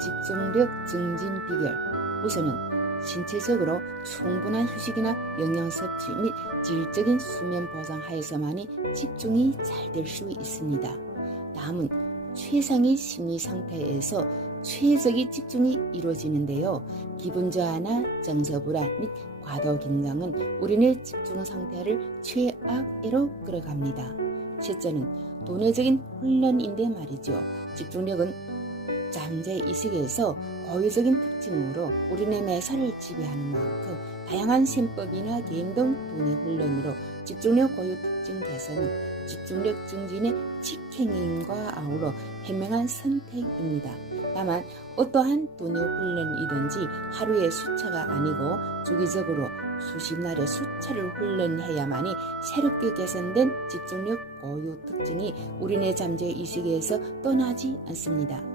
집중력 증진 비결. 우선은 신체적으로 충분한 휴식이나 영양 섭취 및 질적인 수면 보상 하에서만이 집중이 잘 될 수 있습니다. 다음은 최상의 심리 상태에서 최적의 집중이 이루어지는데요. 기분 저하나 정서 불안 및 과도 긴장은 우리의 집중 상태를 최악으로 끌어갑니다. 실제는 도내적인 훈련인데 말이죠. 집중력은 잠재 이식에서 고유적인 특징으로 우리네 매사를 지배하는 만큼 다양한 셈법이나 개인등 돈의 훈련으로 집중력 고유 특징 개선은 집중력 증진의 직행인과 아우러 현명한 선택입니다. 다만 어떠한 돈의 훈련이든지 하루의 수차가 아니고 주기적으로 수십 날의 수차를 훈련해야만이 새롭게 개선된 집중력 고유 특징이 우리네 잠재 이식에서 떠나지 않습니다.